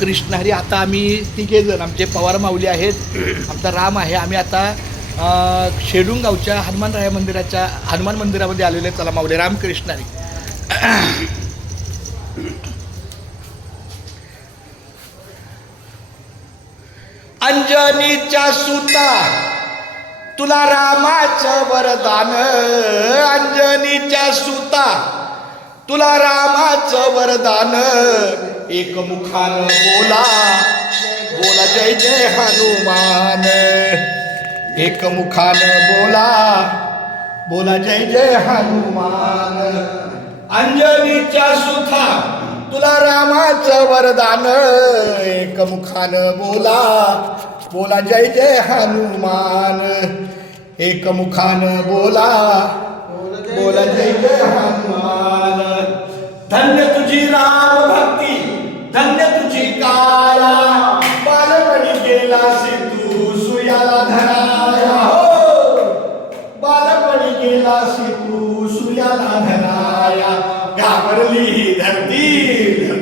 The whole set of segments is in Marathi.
कृष्ण हरी. आता आम्ही तिघे जण आमचे पवार माऊली आहेत, आमचा राम आहे. आम्ही आता शेडुंगावच्या हनुमान मंदिरामध्ये आलेले. चला माऊली रामकृष्ण हरी. अंजनीच्या सुता तुला रामाचं वरदान, अंजनीच्या सुता तुला रामाचं वरदान. एक मुखानं बोला बोला जय जय हनुमान. एक मुखानं बोला बोला जय जय हनुमान. अंजनीच्या सुता तुला रामाचं वरदान. एक मुखानं बोला बोला जय जय हनुमान. एक मुखानं बोला बोला जय जय हनुमान. धन्य तुझी राम भक्ती, धन्य तुझी काया. बालपणी गेलासी तू सुयाला धराया. हो बालपणी गेलासी तू सुयाला धराया. घाबरली ही धरती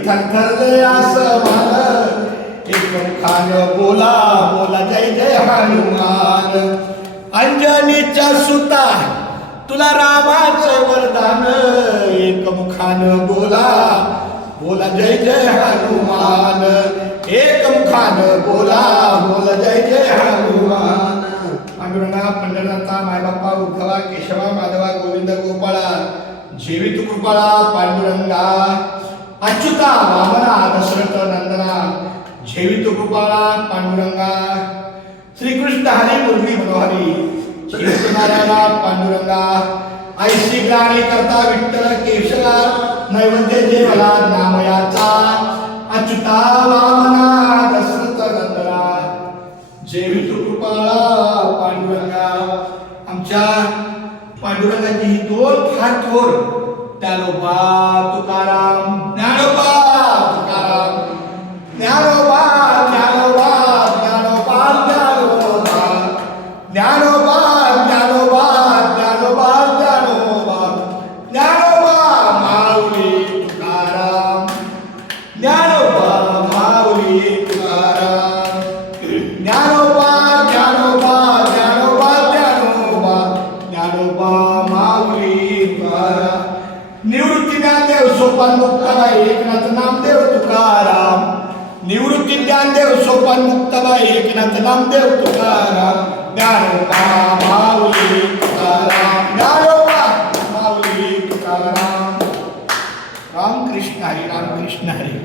थरथरले आसमान. एक मुखानं बोला बोला जय जय हनुमान. अंजनीच्या सुता तुला रामाचं वरदान. एक मुखानं बोला बोला जय जय हनुमान. एक मुखानं बोला बोला जय जय हनुमान. पांडुरंगा पंढरनाथा मायबापा उद्धवा केशवा माधवा गोविंद गोपाळा जीवित कृपाळा पांडुरंगा. अच्युता वामना दशरथ नंदना जीवित कृपाळा पांडुरंगा. श्रीकृष्ण हरी मुरली मनोहरी जीवित नारायणा पांडुरंगा. ऐशी ग्लानी करता विठ्ठल केशवा नैवेद्य देवला नामयाचा. अच्युता वामना दशरथ नंदना जीवित कृपाळा पांडुरंगा. आमच्या पांडुरंगाची दोन फार थोर ज्ञानोबा तुकाराम. ज्ञानोबा तुकाराम. ज्ञानोबा ज्ञानोबा ज्ञानोबा ज्ञानोबा ज्ञानोबा ज्ञानोबा ज्ञानोबा ज्ञानोबा ज्ञानोबा माऊली तुकाराम. ज्ञानोबा माऊली तुकाराम. ज्ञानोबा ज्ञानोबा ज्ञानोबा ज्ञानोबा ज्ञानोबा माऊली तुकाराम. निवृत्ती ज्ञानदेव सोपान मुक्ताबाई एकनाथ नामदेव तुकाराम. निवृत्ती ज्ञानदेव सोपान मुक्ताबाई एकनाथ नामदेव तुकाराम. ज्ञानोबा माऊली तुकाराम. ज्ञानोबा माऊली तुकाराम. रामकृष्ण हरी रामकृष्ण हरी.